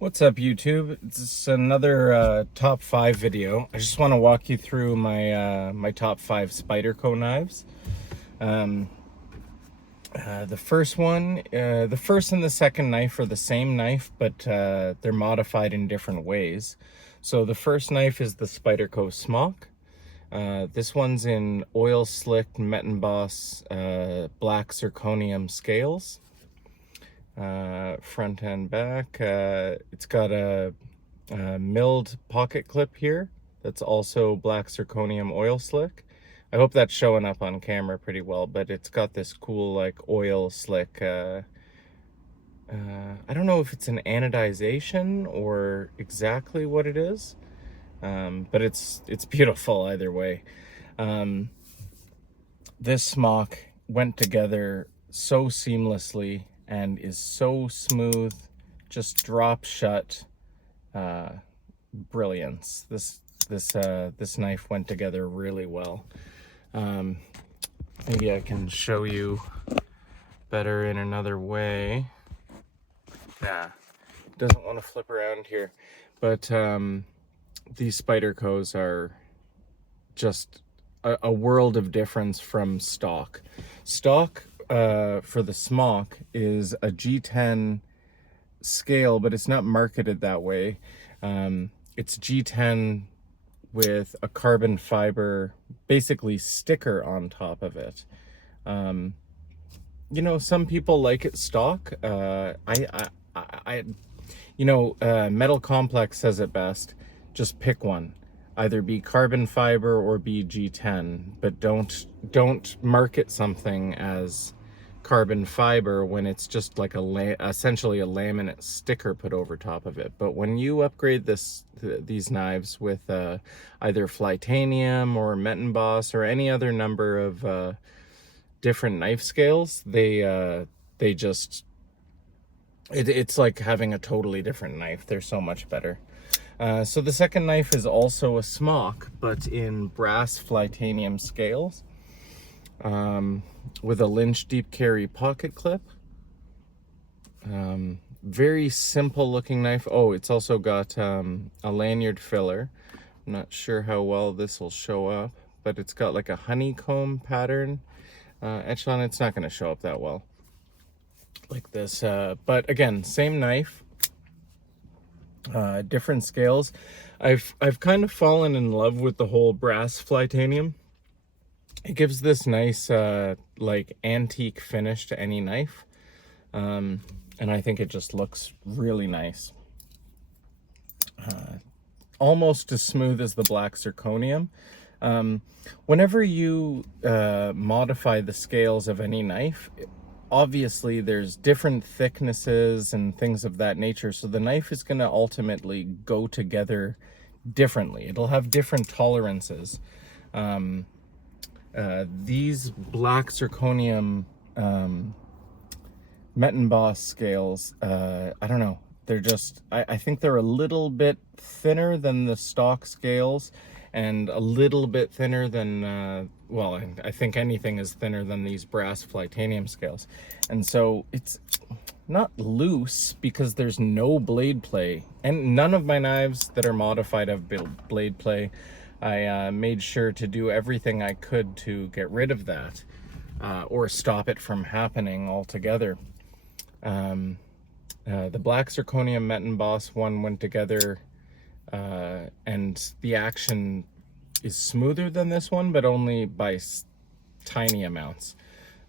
What's up, YouTube? It's another top 5 video. I just want to walk you through my top 5 Spyderco knives. Um, the first one, the first and the second knife are the same knife, but they're modified in different ways. So the first knife is the Spyderco Smock. This one's in oil slicked met emboss black zirconium scales. Front and back. It's got a milled pocket clip here that's also black zirconium oil slick. I hope that's showing up on camera pretty well, but it's got this cool like oil slick. I don't know if it's an anodization or exactly what it is, but it's beautiful either way. This smock went together so seamlessly and is so smooth, just drop shut brilliance. This knife went together really well. Maybe I can show you better in another way. Yeah, doesn't want to flip around here, but these Spydercos are just a world of difference from stock. Stock for the smock is a G10 scale, but it's not marketed that way. It's G10 with a carbon fiber, basically sticker on top of it. You know, some people like it stock. Metal Complex says it best. Just pick one. Either be carbon fiber or be G10, but don't market something as carbon fiber when it's just like essentially a laminate sticker put over top of it. But when you upgrade these knives with either Flytanium or met emboss or any other number of different knife scales, it's like having a totally different knife. They're so much better. So the second knife is also a smock, but in brass Flytanium scales, with a Lynch deep carry pocket clip. Very simple looking knife. Oh, it's also got a lanyard filler. I'm not sure how well this will show up, but it's got like a honeycomb pattern etched on it. It's not going to show up that well like this, but again, same knife. Different scales. I've kind of fallen in love with the whole brass Flytanium. It gives this nice like antique finish to any knife, and I think it just looks really nice. Almost as smooth as the black zirconium. Whenever you modify the scales of any knife, obviously there's different thicknesses and things of that nature, so the knife is going to ultimately go together differently. It'll have different tolerances. These black zirconium met emboss scales, I don't know, they're just, I think they're a little bit thinner than the stock scales and a little bit thinner than well, I think anything is thinner than these brass Flytanium scales. And so it's not loose because there's no blade play, and none of my knives that are modified have blade play. I made sure to do everything I could to get rid of that or stop it from happening altogether. The black zirconium met emboss one went together, and the action is smoother than this one, but only by tiny amounts.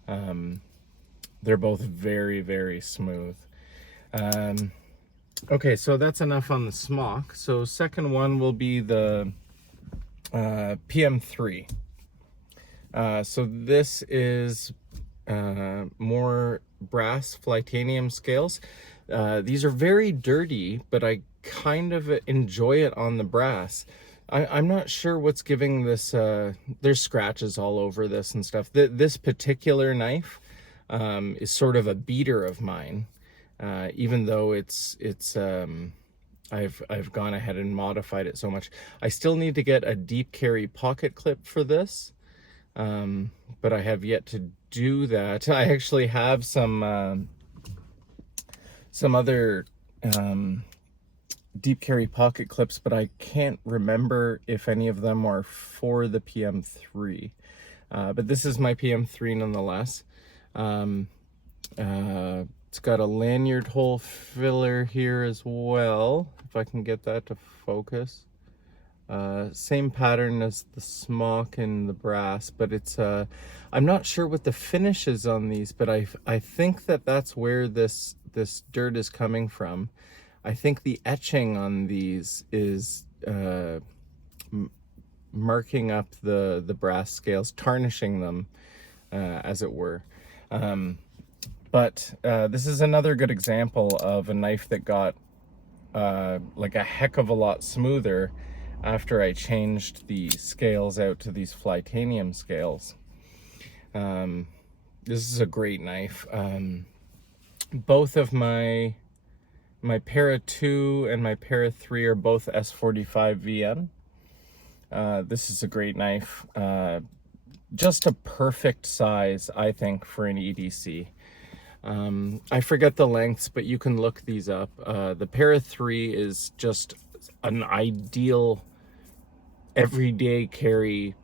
They're both very, very smooth. Okay, so that's enough on the smock. So second one will be the PM3. So this is more brass Flytanium scales. These are very dirty, but I kind of enjoy it on the brass. I'm not sure what's giving this, there's scratches all over this and stuff. This particular knife is sort of a beater of mine, even though I've gone ahead and modified it so much. I still need to get a deep carry pocket clip for this, but I have yet to do that. I actually have some other deep carry pocket clips, but I can't remember if any of them are for the PM3. But this is my PM3 nonetheless. It's got a lanyard hole filler here as well, if I can get that to focus. Same pattern as the smock and the brass, but it's I'm not sure what the finish is on these, but I think that that's where this dirt is coming from. I think the etching on these is marking up the brass scales, tarnishing them, as it were. But this is another good example of a knife that got like a heck of a lot smoother after I changed the scales out to these Flytanium scales. This is a great knife. Both of my Para 2 and my Para 3 are both S45 VN. This is a great knife. Just a perfect size, I think, for an EDC. I forget the lengths, but you can look these up. The Para 3 is just an ideal everyday carry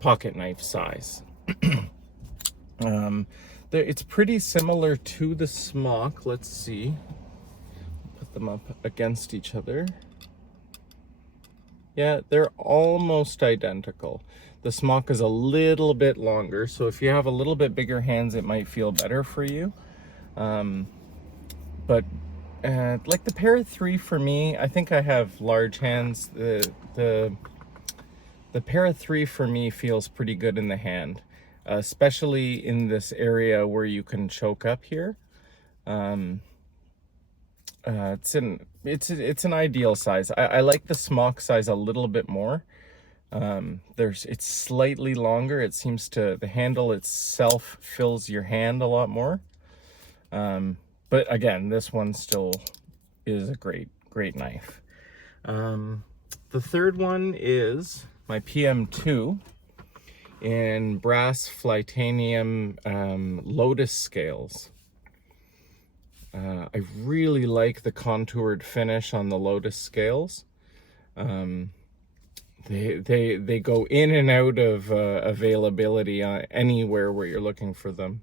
pocket knife size. It's pretty similar to the smock. Let's see. Put them up against each other. Yeah, they're almost identical. The smock is a little bit longer, so if you have a little bit bigger hands, it might feel better for you. But like the Para 3 for me, I think I have large hands. The Para 3 for me feels pretty good in the hand, especially in this area where you can choke up here. It's an ideal size. I like the smock size a little bit more. It's slightly longer. It seems to, the handle itself fills your hand a lot more. But again, this one still is a great knife. The third one is my PM2 in brass Flytanium Lotus scales. I really like the contoured finish on the Lotus scales. They go in and out of availability anywhere where you're looking for them.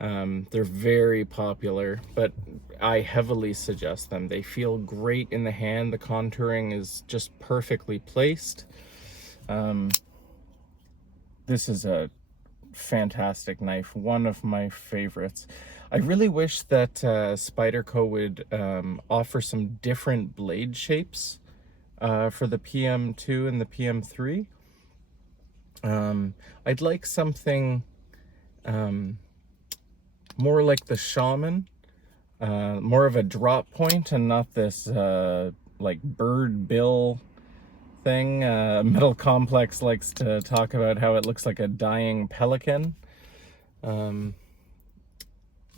They're very popular, but I heavily suggest them. They feel great in the hand. The contouring is just perfectly placed. This is a fantastic knife, one of my favorites. I really wish that Spyderco would offer some different blade shapes for the PM2 and the PM3. I'd like something more like the Shaman, more of a drop point and not this like bird bill thing. Metal Complex likes to talk about how it looks like a dying pelican.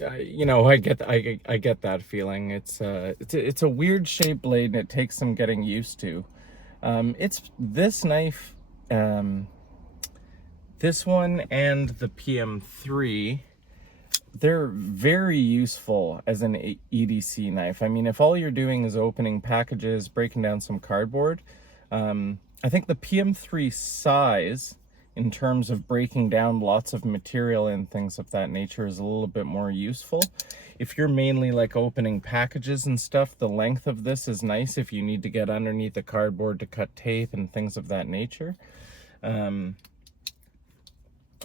You know, I get that feeling. It's a weird shaped blade and it takes some getting used to. It's this knife, this one and the PM3, they're very useful as an EDC knife. I mean, if all you're doing is opening packages, breaking down some cardboard, I think the PM3 size, in terms of breaking down lots of material and things of that nature, is a little bit more useful. If you're mainly like opening packages and stuff, the length of this is nice if you need to get underneath the cardboard to cut tape and things of that nature.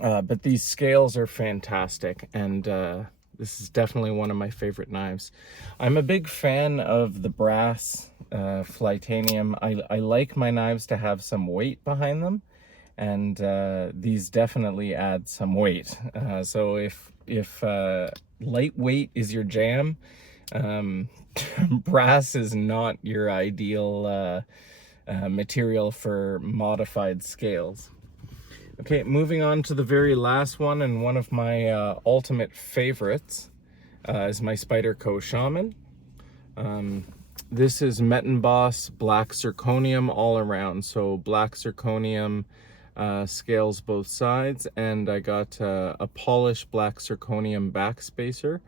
But these scales are fantastic, and this is definitely one of my favorite knives. I'm a big fan of the brass Flytanium. I like my knives to have some weight behind them, and these definitely add some weight. So if lightweight is your jam, brass is not your ideal material for modified scales. Okay, moving on to the very last one, and one of my ultimate favorites is my Spyderco Shaman. This is Metenboss black zirconium all around, so black zirconium scales both sides, and I got a polished black zirconium backspacer.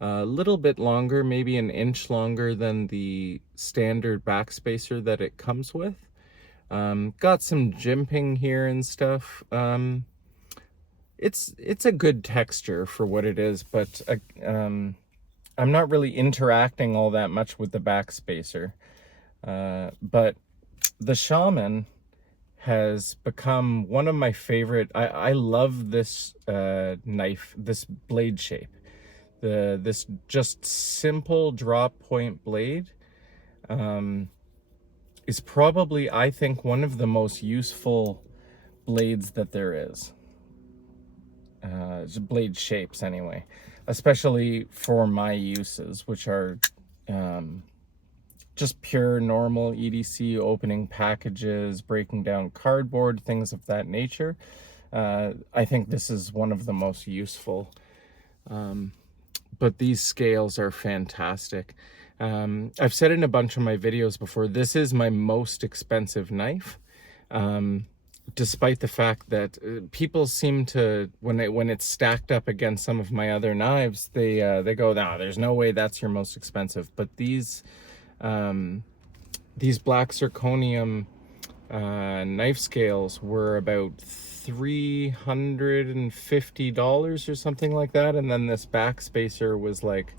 a little bit longer, maybe an inch longer than the standard backspacer that it comes with. Got some jimping here and stuff. It's a good texture for what it is, but I'm not really interacting all that much with the backspacer. But the Shaman has become one of my favorite. I love this knife, this blade shape. This just simple drop point blade is probably, I think, one of the most useful blades that there is. Blade shapes anyway, especially for my uses, which are just pure normal EDC, opening packages, breaking down cardboard, things of that nature. I think this is one of the most useful. But these scales are fantastic. I've said in a bunch of my videos before, this is my most expensive knife. Despite the fact that people seem to, when it's stacked up against some of my other knives, they go, no, there's no way that's your most expensive. But these black zirconium knife scales were about $350 or something like that, and then this backspacer was like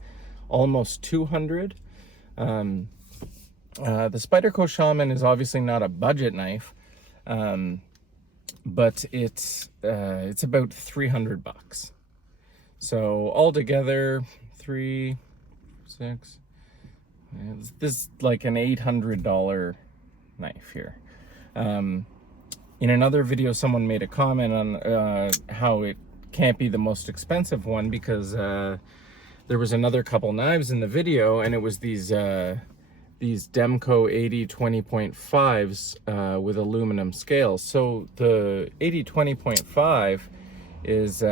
almost $200. The Spyderco Shaman is obviously not a budget knife, but it's about $300. So altogether, 3, 6. This is like an $800 knife here. In another video, someone made a comment on how it can't be the most expensive one because there was another couple knives in the video, and it was these Demco 80-20.5s with aluminum scales. So the 80-20.5 is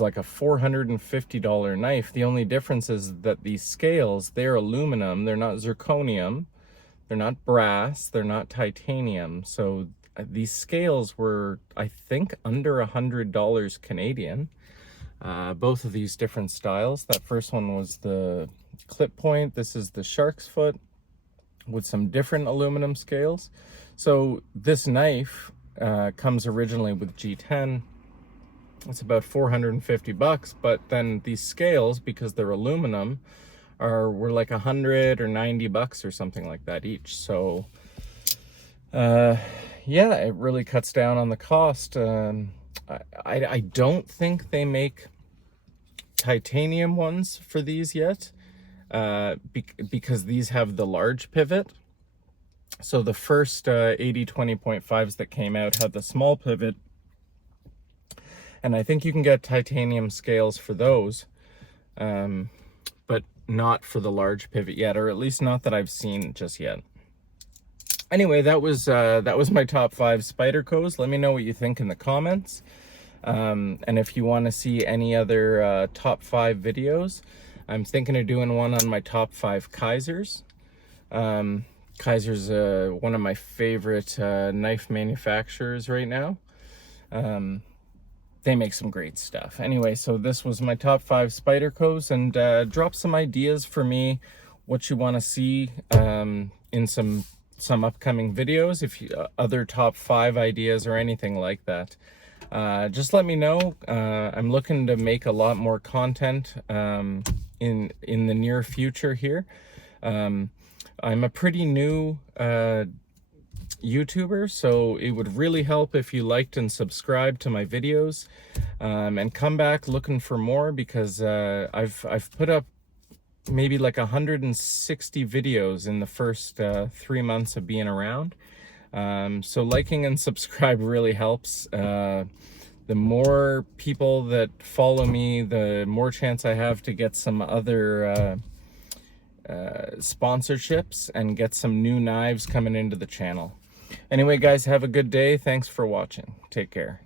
like a $450 knife. The only difference is that these scales, they're aluminum, they're not zirconium, they're not brass, they're not titanium. So these scales were, I think, under $100 Canadian. Both of these different styles. That first one was the clip point. This is the shark's foot with some different aluminum scales. So this knife comes originally with G10. It's about $450, but then these scales, because they're aluminum, were like $100 or $90 or something like that each. So yeah, it really cuts down on the cost. I don't think they make titanium ones for these yet, because these have the large pivot. So the first 80-20.5s that came out had the small pivot, and I think you can get titanium scales for those, but not for the large pivot yet, or at least not that I've seen just yet. Anyway, that was my top 5 Spydercos. Let me know what you think in the comments. And if you want to see any other top 5 videos, I'm thinking of doing one on my top 5 Kaisers. Kaiser's one of my favorite knife manufacturers right now. They make some great stuff. Anyway, so this was my top 5 Spydercos, and drop some ideas for me what you want to see in some upcoming videos. If you other top 5 ideas or anything like that, just let me know. I'm looking to make a lot more content in the near future here. I'm a pretty new YouTuber, so it would really help if you liked and subscribed to my videos, and come back looking for more, because I've put up maybe like 160 videos in the first 3 months of being around. So liking and subscribe really helps. The more people that follow me, the more chance I have to get some other sponsorships and get some new knives coming into the channel. Anyway, guys, have a good day. Thanks for watching. Take care.